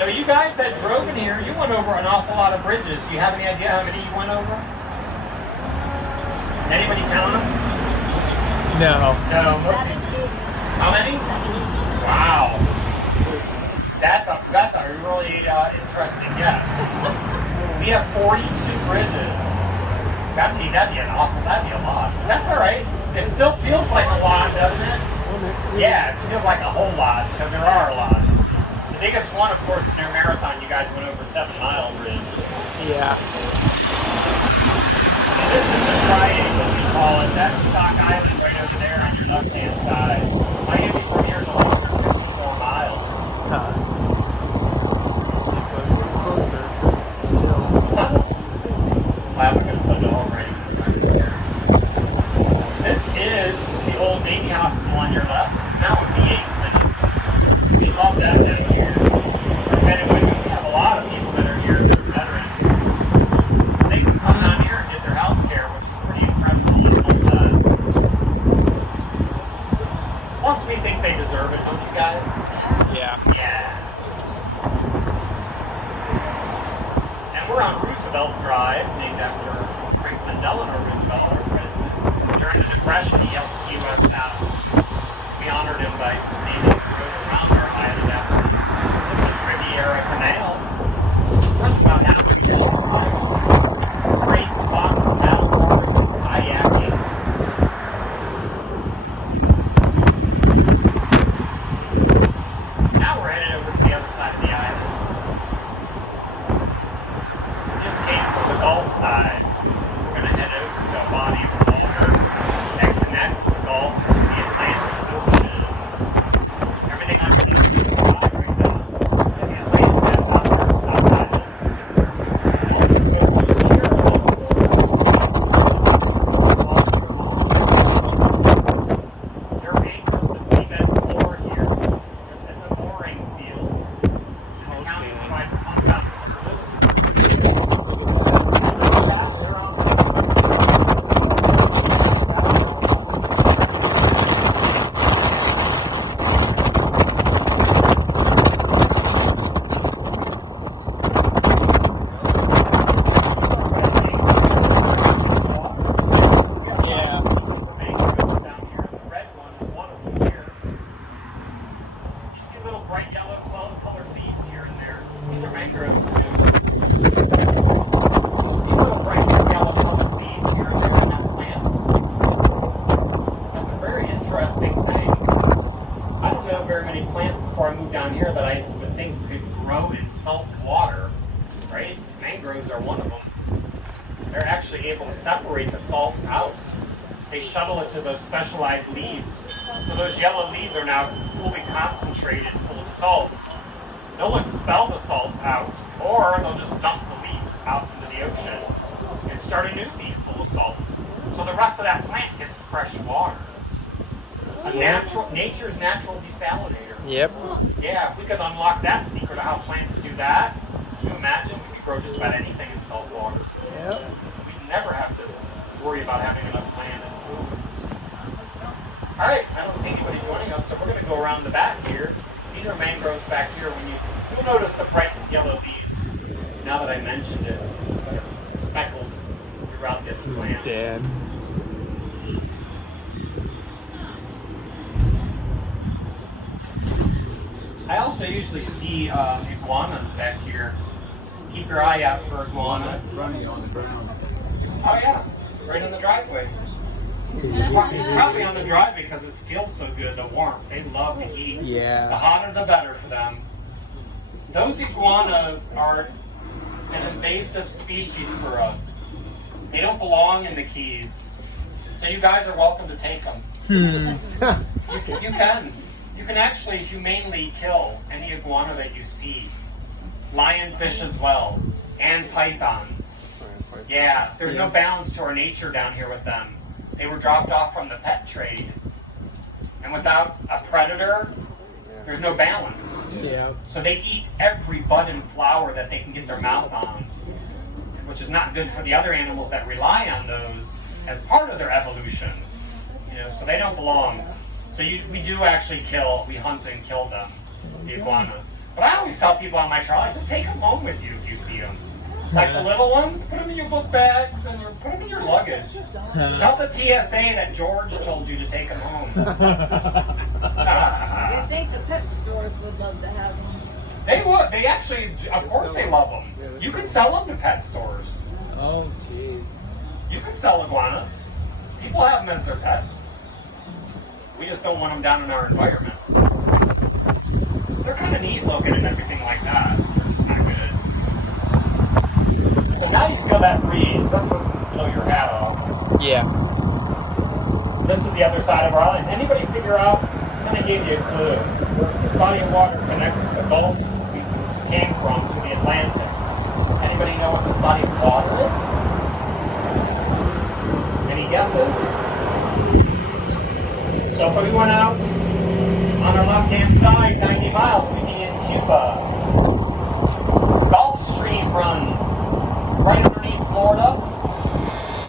So you guys that drove in here, you went over an awful lot of bridges. Do you have any idea how many you went over? Anybody count them? No. No. How many? Wow. That's a really interesting guess. We have 42 bridges. That'd be a lot. That's all right. It still feels like a lot, doesn't it? Yeah, it feels like a whole lot because there are a lot. The biggest one, of course, in your marathon, you guys went over 7 Mile Bridge. Yeah. This is the triangle we call it. That's Stock Island right over there on your left-hand side. Miami from here is 154 miles. Huh. It was closer, still. Wow, we're going to put it all right here. This is the old Navy hospital on your left. It's now a VA clinic. We love that down here. Anyway, we have a lot of people that are here that are veterans. They can come down here and get their health care, which is pretty incredible. Plus, we think they deserve it, don't you guys? Yeah. Yeah. And we're on Roosevelt Drive, named after Franklin Delano Roosevelt, our president. During the Depression, he helped the U.S. out. We honored him by naming the road around our viaduct. This is Riviera Canal. Runs about half a mile. Great spot for paddleboarding and kayaking. Now we're headed over to the other side of the island. We just came from the Gulf side. We're going to head over to a body of water that connects the Gulf to the Atlantic Ocean. Everything underneath is dry right now. The Atlantic is out there, Stock Island. All the coasts here are all there are acres to seabed floor here. It's a mooring field. The county provides pump out service. Yeah. Mangroves down here, and the red one is one of them here. You see little bright yellow colored leaves here and there. These are mangroves too. You see little bright yellow colored leaves here and there in that plant. That's a very interesting thing. I don't know very many plants before I moved down here that I would think could grow in salt water, right? Mangroves are one of them. They're actually able to separate the salt out. They shuttle it to those specialized leaves. So those yellow leaves are now fully concentrated, full of salt. They'll expel the salt out, or they'll just dump the leaf out into the ocean and start a new leaf full of salt. So the rest of that plant gets fresh water. Nature's natural desalinator. Yep. Yeah, if we could unlock that secret of how plants do that, can you imagine we could grow just about anything in salt water? Yep. We'd never have to worry about having enough land and food. All right, I don't see anybody joining us, so we're going to go around the back here. These are mangroves back here. You'll notice the bright yellow leaves. Now that I mentioned it, they're speckled throughout this plant. Dad. I also usually see iguanas back here. Keep your eye out for iguanas. Running on the ground. Oh yeah, right in the driveway. It's probably on the drive because it feels so good, the warmth. They love the heat. Yeah. The hotter the better for them. Those iguanas are an invasive species for us. They don't belong in the Keys. So you guys are welcome to take them. You can actually humanely kill any iguana that you see. Lionfish as well, and pythons. Yeah, there's no balance to our nature down here with them. They were dropped off from the pet trade. And without a predator, there's no balance. Yeah. So they eat every bud and flower that they can get their mouth on, which is not good for the other animals that rely on those as part of their evolution. So they don't belong. So we do actually we hunt and kill them, the iguanas. But I always tell people on my trolley, just take them home with you if you see them. Like the little ones, put them in your book bags and put them in your luggage. Tell the TSA that George told you to take them home. I think the pet stores would love to have them. They would. They actually, of course they love them. You can sell them to pet stores. Oh, jeez. You can sell iguanas. People have them as their pets. We just don't want them down in our environment. They're kind of neat looking and everything like that. It's not good. So now you feel that breeze. That's what will blow your hat off. Yeah. This is the other side of our island. Anybody figure out? I'm going to give you a clue. Where this body of water connects the Gulf we just came from to the Atlantic. Anybody know what this body of water is? Any guesses? So if we went out on our left-hand side, 90 miles, we'd be in Cuba. Gulf Stream runs right underneath Florida.